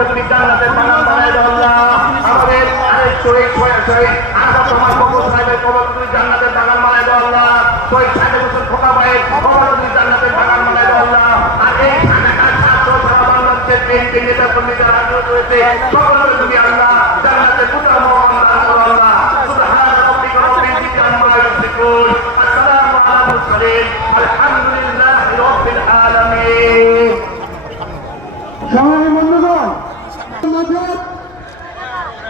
কবরকে তুমি জান্নাতের বাগান বানায় দাও আল্লাহ। আমাদের আরেক শহীদ আজম তোমার কবর সাহেবের কবরকে তুমি জান্নাতের বাগান বানায় দাও আল্লাহ। শহীদ সাহেব হোসেন খোকা ভাইয়ের কবরকে তুমি জান্নাতের বাগান বানায় দাও আল্লাহ। আর এই ঢাকার ছাত্র সারা বাংলাদেশের বিএনপি নেতা কর্মীরা আগ্রহ রয়েছে সকলকে তুমি আল্লাহ জান্নাতের পুত্র মোহাম্মদ আল্লাহ সুবহান রাব্বিকা রাব্বিল ইজ্জাতি আম্মা ইয়াসিফুন আসসালামু আলাল মুরসালিন আলহামদুলিল্লাহি রাব্বিল আলামিন। সবাই বন্ধুগণ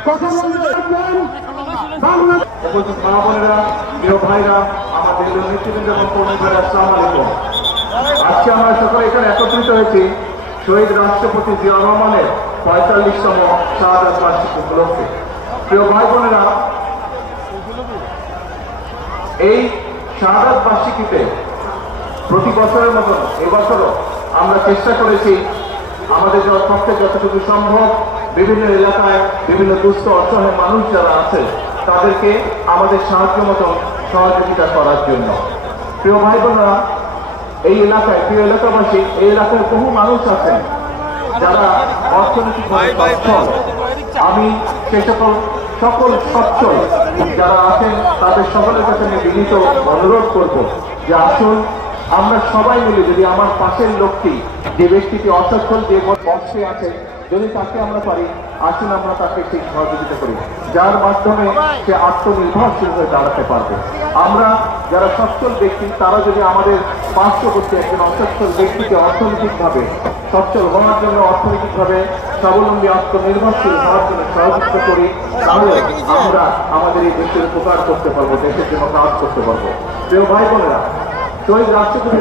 কথা বলবেন বাংলাদেশ উপস্থিত মা বোনেরা, প্রিয় ভাইরা, আমাদের নেতৃবৃন্দ এবং কর্মীরা, আসসালামু আলাইকুম। আজকে আমরা সকলে এখানে একত্রিত হয়েছি শহীদ রাষ্ট্রপতি জিয়াউর রহমানের ৪৫তম শাহাদাত বার্ষিকী উপলক্ষে। প্রিয় ভাই বোনেরা, এই শাহাদাত বার্ষিকীতে প্রতি বছরের মতন এবছরও আমরা চেষ্টা করেছি আমাদের পক্ষে যতটুকু সম্ভব বিভিন্ন এলাকায় বিভিন্ন দুস্থ অসহায় মানুষ যারা আছে তাদেরকে আমাদের সাহায্য মতো সহযোগিতা করার জন্য। প্রিয় ভাই বোনেরা, এই এলাকায় প্রিয় এলাকাবাসী, এই এলাকায় বহু মানুষ আছেন যারা অর্থনৈতিকভাবে সচ্ছল। আমি সে সকল সচ্ছল যারা আছেন তাদের সকলের কাছে আমি বিনীত অনুরোধ করব যে আসুন আমরা সবাই মিলে যদি আমার পাশের লোকটি যে ব্যক্তিটি অসচ্ছল যে বর্ষে আছে যদি তাকে আমরা পারি, আসুন আমরা তাকে ঠিক সহযোগিতা করি যার মাধ্যমে সে আত্মনির্ভরশীল হয়ে দাঁড়াতে পারবে। আমরা যারা সচ্ছল ব্যক্তি তারা যদি আমাদের পার্শ্ববর্তী একজন অসচ্ছল ব্যক্তিকে অর্থনৈতিকভাবে সচ্ছল হওয়ার জন্য, অর্থনৈতিকভাবে স্বাবলম্বী আত্মনির্ভরশীল হওয়ার জন্য সহযোগিতা করি, তাহলে আমরা আমাদের এই দেশের উপকার করতে পারবো, দেশের জন্য কাজ করতে পারবো। প্রিয় ভাই বোনেরা, শহীদ রাষ্ট্রপতি